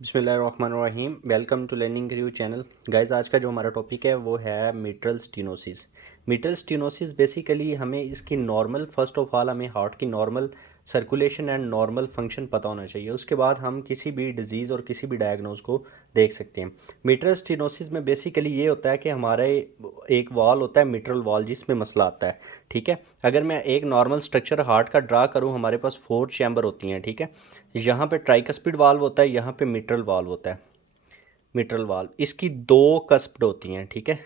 बिस्मिल्लाहिर्रहमानिर्रहीम। Welcome to learning review channel. Guys, आज का जो हमारा टॉपिक है वो है mitral stenosis. Mitral stenosis basically हमें इसकी नॉर्मल, फर्स्ट ऑफ ऑल हमें हार्ट की normal circulation and normal function पता होना चाहिए। उसके बाद हम किसी भी डिजीज़ और किसी भी डायग्नोज को देख सकते हैं। मिट्रल स्टीनोसिस में बेसिकली ये होता है कि हमारे एक वॉल होता है, मिट्रल वॉल, जिसमें मसला आता है। ठीक है, अगर मैं एक नॉर्मल स्ट्रक्चर हार्ट का ड्रा करूँ, हमारे पास 4 चैम्बर होती हैं। ठीक है, यहाँ पे ट्राइकस्पिड वाल्व होता है, यहाँ पे मिट्रल वाल्व होता है। मिट्रल वाल्व, इसकी 2 कस्प्ड होती हैं। ठीक है,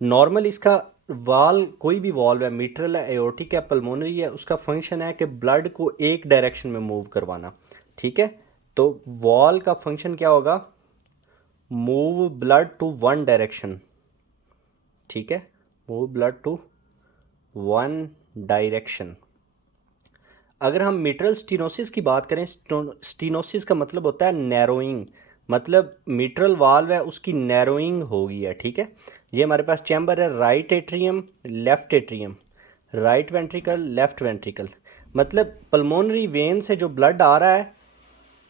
नॉर्मल इसका वाल, कोई भी वाल्व है, मिट्रल है, एओर्टिक है, पल्मोनरी है, उसका फंक्शन है कि ब्लड को एक डायरेक्शन में मूव करवाना। ठीक है, तो वॉल का फंक्शन क्या होगा? Move blood to one direction. ठीक है, move blood to one direction. अगर हम मिट्रल स्टीनोसिस की बात करें, स्टीनोसिस का मतलब होता है नैरोइंग, मतलब मिट्रल वाल्व है उसकी नैरोइंग हो गई है। ठीक है, ये हमारे पास चैम्बर है, right atrium, left atrium, right ventricle, left ventricle. मतलब पल्मोनरी वेन से जो ब्लड आ रहा है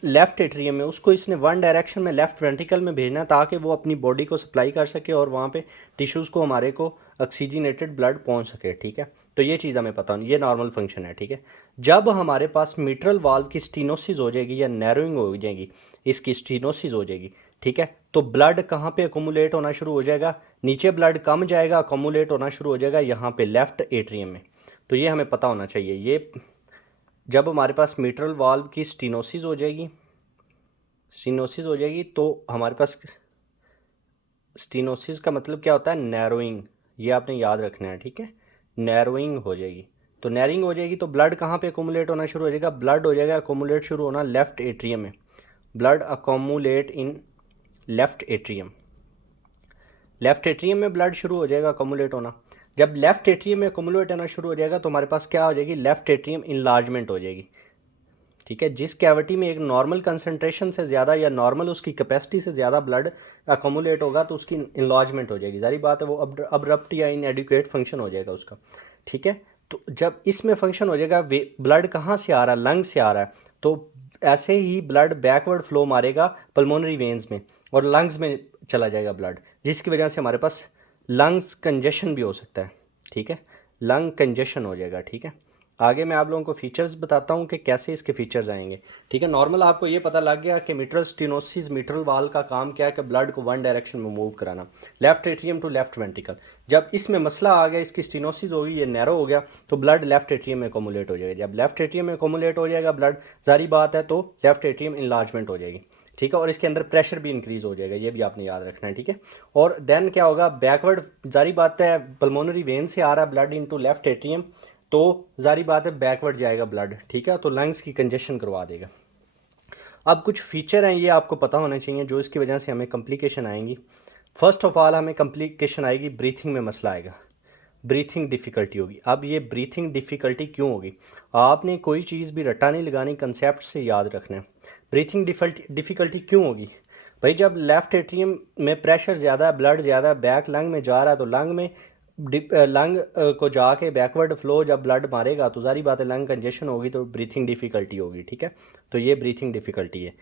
लेफ़्ट एट्रियम में, उसको इसने वन डायरेक्शन में लेफ़्ट वेंट्रिकल में भेजना, ताकि वो अपनी बॉडी को सप्लाई कर सके और वहाँ पे टिश्यूज़ को, हमारे को ऑक्सीजनेटेड ब्लड पहुँच सके। ठीक है, तो ये चीज़ हमें पता नहीं, ये नॉर्मल फंक्शन है। ठीक है, जब हमारे पास मिट्रल वाल्व की स्टीनोसिस हो जाएगी या नैरोइंग हो जाएगी, इसकी स्टीनोसिस हो जाएगी, ठीक है, तो ब्लड कहाँ पे अकोमुलेट होना शुरू हो जाएगा? नीचे ब्लड कम जाएगा, अकोमुलेट होना शुरू हो जाएगा यहाँ पे लेफ़्ट एट्रियम में। तो ये हमें पता होना चाहिए। ये जब हमारे पास मिट्रल वाल्व की स्टीनोसिस हो जाएगी तो हमारे पास, स्टीनोसिस का मतलब क्या होता है? नैरोइंग। ये आपने याद रखना है। ठीक है, नैरोइंग हो जाएगी। तो नैरोइंग हो जाएगी तो ब्लड कहाँ पे अकोमुलेट होना शुरू हो जाएगा? ब्लड हो जाएगा अकोमुलेट शुरू होना लेफ़्ट एट्रियम में। ब्लड अकोमुलेट इन लेफ़्ट एट्रियम। लेफ़्ट एट्रियम में ब्लड शुरू हो जाएगा अकोमुलेट होना। जब लेफ़्ट एट्रियम में अकोमुलेट होना शुरू हो जाएगा तो हमारे पास क्या हो जाएगी? लेफ़्ट एट्रियम इनलार्जमेंट हो जाएगी। ठीक है, जिस कैविटी में एक नॉर्मल कंसनट्रेशन से ज़्यादा या नॉर्मल उसकी कैपेसिटी से ज़्यादा ब्लड अकोमुलेट होगा तो उसकी इन्लार्जमेंट हो जाएगी। जारी बात है, वो अब्रप्ट या इनएडिक्वेट फंक्शन हो जाएगा उसका। ठीक है, तो जब इसमें फंक्शन हो जाएगा, ब्लड कहाँ से आ रहा है? लंग से आ रहा है, तो ऐसे ही ब्लड बैकवर्ड फ्लो मारेगा पल्मोनरी वेन्स में और लंग्स में चला जाएगा ब्लड, जिसकी वजह से हमारे पास लंग्स कंजेशन भी हो सकता है। ठीक है, लंग कंजेशन हो जाएगा। ठीक है, आगे मैं आप लोगों को फीचर्स बताता हूँ कि कैसे इसके फीचर्स आएंगे। ठीक है, नॉर्मल आपको ये पता लग गया कि मिट्रल स्टीनोसिस, मिट्रल वाल का काम क्या है कि ब्लड को वन डायरेक्शन में मूव कराना, left atrium to left ventricle. जब इसमें मसला आ गया, इसकी स्टीनोसिस होगी, ये नैरो हो गया, तो ब्लड लेफ्ट एट्रियम में अकोमुलेट हो जाएगा। जब लेफ्ट एट्रियम में अकोमुलेट हो जाएगा ब्लड, जारी बात है, तो लेफ्ट एट्रियम इनलार्जमेंट हो जाएगी। ठीक है, और इसके अंदर प्रेशर भी इंक्रीज हो जाएगा, ये भी आपने याद रखना है। ठीक है, और देन क्या होगा? बैकवर्ड, जारी बात है, पल्मोनरी वेन से आ रहा है ब्लड इनटू लेफ्ट एट्रियम, तो जारी बात है बैकवर्ड जाएगा ब्लड। ठीक है, तो लंग्स की कंजेशन करवा देगा। अब कुछ फीचर हैं, ये आपको पता होने चाहिए, जो इसकी वजह से हमें कॉम्प्लिकेशन आएंगी। फर्स्ट ऑफ ऑल हमें कॉम्प्लिकेशन आएगी, ब्रीथिंग में मसला आएगा, ब्रीथिंग डिफ़िकल्टी होगी। अब ये ब्रीथिंग डिफ़िकल्टी क्यों होगी? आपने कोई चीज़ भी रट्टा नहीं लगानी, कंसेप्ट से याद रखना है। ब्रीथिंग डिफ़िकल्टी क्यों होगी? भाई, जब लेफ़्ट एट्रियम में प्रेशर ज़्यादा है, ब्लड ज़्यादा है, बैक लंग में जा रहा है, तो लंग में लंग को जाके बैकवर्ड फ्लो जब ब्लड मारेगा तो सारी बात है लंग कंजेशन होगी, तो ब्रीथिंग डिफ़िकल्टी होगी। ठीक है, तो ये ब्रीथिंग डिफ़िकल्टी है।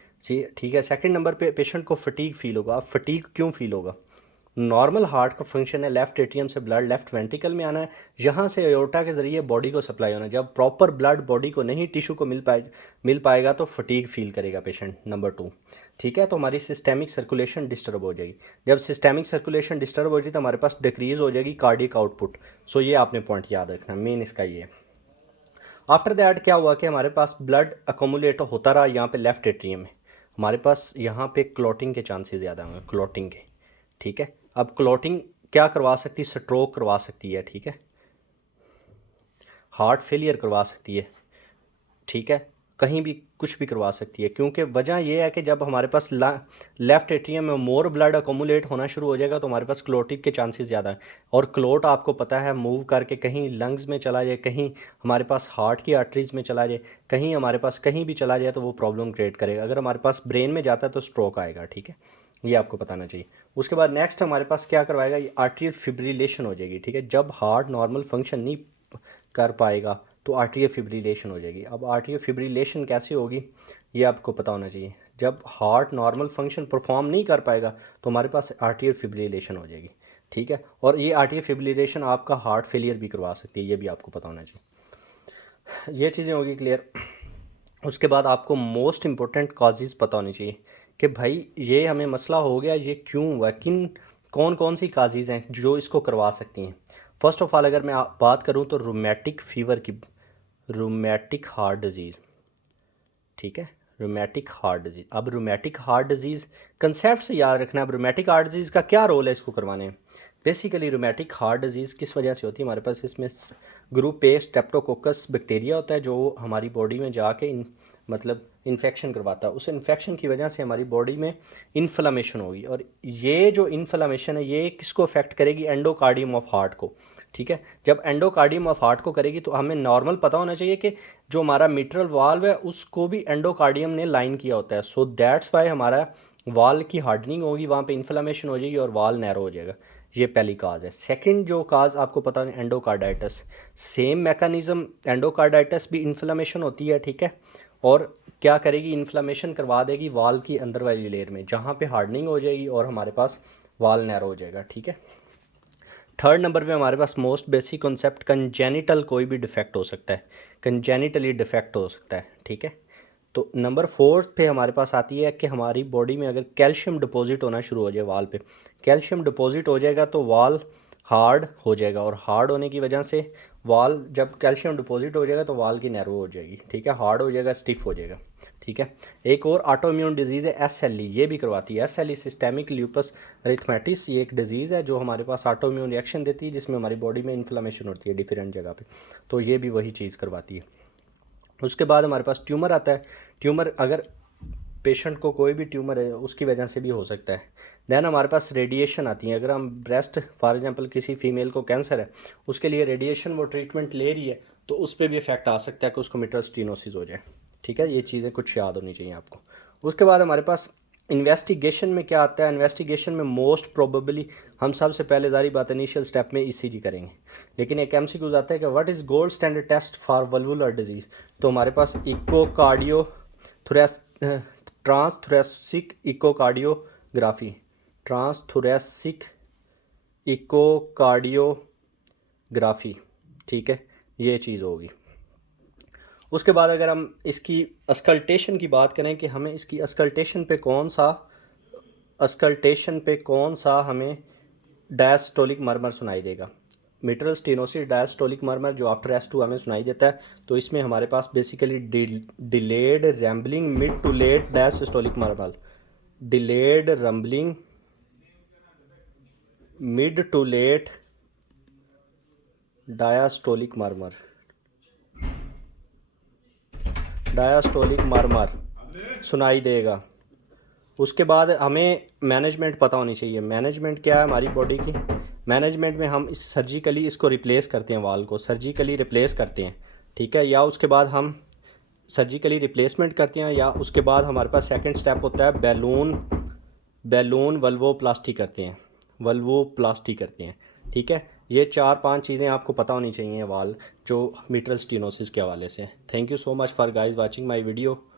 ठीक है, सेकंड नंबर पे पेशेंट को फटीग फील होगा। अब फटीग क्यों फील होगा? नॉर्मल हार्ट का फंक्शन है लेफ्ट एट्रियम से ब्लड लेफ्ट वेंट्रिकल में आना है, यहाँ से एओर्टा के ज़रिए बॉडी को सप्लाई होना है। जब प्रॉपर ब्लड बॉडी को नहीं, टिश्यू को मिल पाएगा तो फटीग फील करेगा पेशेंट। नंबर 2, ठीक है, तो हमारी सिस्टेमिक सर्कुलेशन डिस्टर्ब हो जाएगी। जब सिस्टेमिक सर्कुलेशन डिस्टर्ब हो जाएगी तो हमारे पास डिक्रीज़ हो जाएगी कार्डियक आउटपुट। सो ये आपने पॉइंट याद रखना, मेन इसका ये है। आफ्टर दैट क्या हुआ कि हमारे पास ब्लड अकोमुलेट होता रहा यहाँ पे लेफ्ट एट्रियम में, हमारे पास यहाँ पे क्लॉटिंग के चांसेस ज़्यादा होंगे, क्लॉटिंग के। ठीक है, अब क्लॉटिंग क्या करवा सकती है? स्ट्रोक करवा सकती है। ठीक है, हार्ट फेलियर करवा सकती है। ठीक है, कहीं भी कुछ भी करवा सकती है, क्योंकि वजह यह है कि जब हमारे पास लेफ्ट एट्रियम में मोर ब्लड अकोमुलेट होना शुरू हो जाएगा तो हमारे पास क्लोटिक के चांसेस ज़्यादा हैं। और क्लोट आपको पता है मूव करके कहीं लंग्स में चला जाए, कहीं हमारे पास हार्ट की आर्टरीज में चला जाए, कहीं हमारे पास कहीं भी चला जाए तो वो प्रॉब्लम क्रिएट करेगा। अगर हमारे पास ब्रेन में जाता है तो स्ट्रोक आएगा। ठीक है, ये आपको बताना चाहिए। उसके बाद नेक्स्ट हमारे पास क्या करवाएगा? ये आर्ट्रियल फिब्रिलेशन हो जाएगी। ठीक है, जब हार्ट नॉर्मल फंक्शन नहीं कर पाएगा तो आर्ट्रियल फिब्रिलेशन हो जाएगी। अब आर्ट्रियल फिब्रिलेशन कैसे होगी ये आपको पता होना चाहिए। जब हार्ट नॉर्मल फंक्शन परफॉर्म नहीं कर पाएगा तो हमारे पास आर्टियल फिब्रिलेशन हो जाएगी, ठीक है। और ये आर्टियल फिब्रिलेशन आपका हार्ट फेलियर भी करवा सकती है, ये भी आपको पता होना चाहिए। ये चीज़ें होगी क्लियर। उसके बाद आपको मोस्ट इम्पोर्टेंट कॉजेज़ पता होनी चाहिए कि भाई ये हमें मसला हो गया, ये क्यों हुआ, कौन कौन सी काजेज़ हैं जो इसको करवा सकती हैं। फ़र्स्ट ऑफ़ ऑल अगर मैं बात करूँ तो रूमेटिक फीवर की, रूमेटिक हार्ट डिजीज़, ठीक है, रूमेटिक हार्ट डिजीज़। अब रूमेटिक हार्ट डिजीज़ कंसेप्ट से याद रखना है। अब रूमेटिक हार्ट डिजीज़ का क्या रोल है इसको करवाने में। बेसिकली रूमेटिक हार्ट डिजीज़ किस वजह से होती है, हमारे पास इसमें ग्रुप ए स्ट्रेप्टोकोकस बैक्टीरिया होता है जो हमारी बॉडी में जाके मतलब इन्फेक्शन करवाता है। उस इन्फेक्शन की वजह से हमारी बॉडी में इन्फ्लामेशन होगी, और ये जो इन्फ्लामेशन है ये किसको अफेक्ट करेगी, एंडोकार्डियम ऑफ हार्ट को, ठीक है। जब एंडोकार्डियम ऑफ हार्ट को करेगी तो हमें नॉर्मल पता होना चाहिए कि जो हमारा मिट्रल वाल्व है उसको भी एंडोकार्डियम ने लाइन किया होता है। सो दैट्स वाई हमारा वाल की हार्डनिंग होगी, वहाँ पे इन्फ्लामेशन हो जाएगी और वाल नैरो हो जाएगा। ये पहली काज है। सेकंड जो काज आपको पता है, एंडोकार्डाइटिस, सेम मैकेनिज्म, एंडोकार्डाइटिस भी इन्फ्लामेशन होती है, ठीक है। और क्या करेगी, इन्फ्लामेशन करवा देगी वाल की अंदर वाली लेयर में, जहाँ पे हार्डनिंग हो जाएगी और हमारे पास वाल नैरो हो जाएगा, ठीक है। थर्ड नंबर पे हमारे पास मोस्ट बेसिक कॉन्सेप्ट, कंजेनिटल कोई भी डिफेक्ट हो सकता है, कंजेनिटली डिफेक्ट हो सकता है, ठीक है। तो नंबर फोर्थ पे हमारे पास आती है कि हमारी बॉडी में अगर कैल्शियम डिपॉजिट होना शुरू हो जाए वाल पे, कैल्शियम डिपॉजिट हो जाएगा तो वाल हार्ड हो जाएगा, और हार्ड होने की वजह से वाल, जब कैल्शियम डिपॉजिट हो जाएगा तो वाल की नैरो हो जाएगी, ठीक है, हार्ड हो जाएगा, स्टिफ हो जाएगा, ठीक है। एक और ऑटोइम्यून डिजीज़ है SLE, ये भी करवाती है। SLE सिस्टेमिक ल्यूपस एरिथमेटिस, ये एक डिजीज़ है जो हमारे पास ऑटोइम्यून रिएक्शन देती है जिसमें हमारी बॉडी में इन्फ्लामेशन होती है डिफरेंट जगह पे, तो ये भी वही चीज़ करवाती है। उसके बाद हमारे पास ट्यूमर आता है। ट्यूमर अगर पेशेंट को कोई भी ट्यूमर है उसकी वजह से भी हो सकता है। देन हमारे पास रेडिएशन आती है। अगर हम ब्रेस्ट फॉर एग्जांपल किसी फीमेल को कैंसर है, उसके लिए रेडिएशन वो ट्रीटमेंट ले रही है तो उस पर भी इफेक्ट आ सकता है कि उसको मिट्रल स्टीनोसिस हो जाए, ठीक है। ये चीज़ें कुछ याद होनी चाहिए आपको। उसके बाद हमारे पास इन्वेस्टिगेशन में क्या आता है, इन्वेस्टिगेशन में मोस्ट प्रोबेबली हम सबसे पहले जारी बात इनिशियल स्टेप में ECG करेंगे, लेकिन एक MCQ आता है कि what is gold standard test for valvular disease, तो हमारे पास इकोकार्डियो ट्रांसथोरेसिक इकोकार्डियोग्राफी, ट्रांसथोरेसिक इकोकार्डियोग्राफी, ठीक है, ये चीज़ होगी। उसके बाद अगर हम इसकी अस्कल्टेशन की बात करें कि हमें इसकी अस्कल्टेशन पे कौन सा हमें डायस्टोलिक मरमर सुनाई देगा, मिट्रल स्टेनोसिस डायस्टोलिक मरमर जो आफ्टर S2 हमें सुनाई देता है, तो इसमें हमारे पास basically delayed rumbling mid to late diastolic murmur, delayed rumbling mid to late diastolic murmur सुनाई देगा। उसके बाद हमें मैनेजमेंट पता होनी चाहिए। मैनेजमेंट क्या है हमारी बॉडी की, मैनेजमेंट में हम इस सर्जिकली इसको रिप्लेस करते हैं, वाल को सर्जिकली रिप्लेस करते हैं, ठीक है, या उसके बाद हम सर्जिकली रिप्लेसमेंट करते हैं, या उसके बाद हमारे पास सेकंड स्टेप होता है बैलून वल्वोप्लास्टी करते हैं, ठीक है। ये 4-5 चीज़ें आपको पता होनी चाहिए वाल जो मिट्रल स्टीनोसिस के हवाले से। Thank you so much for guys watching my video.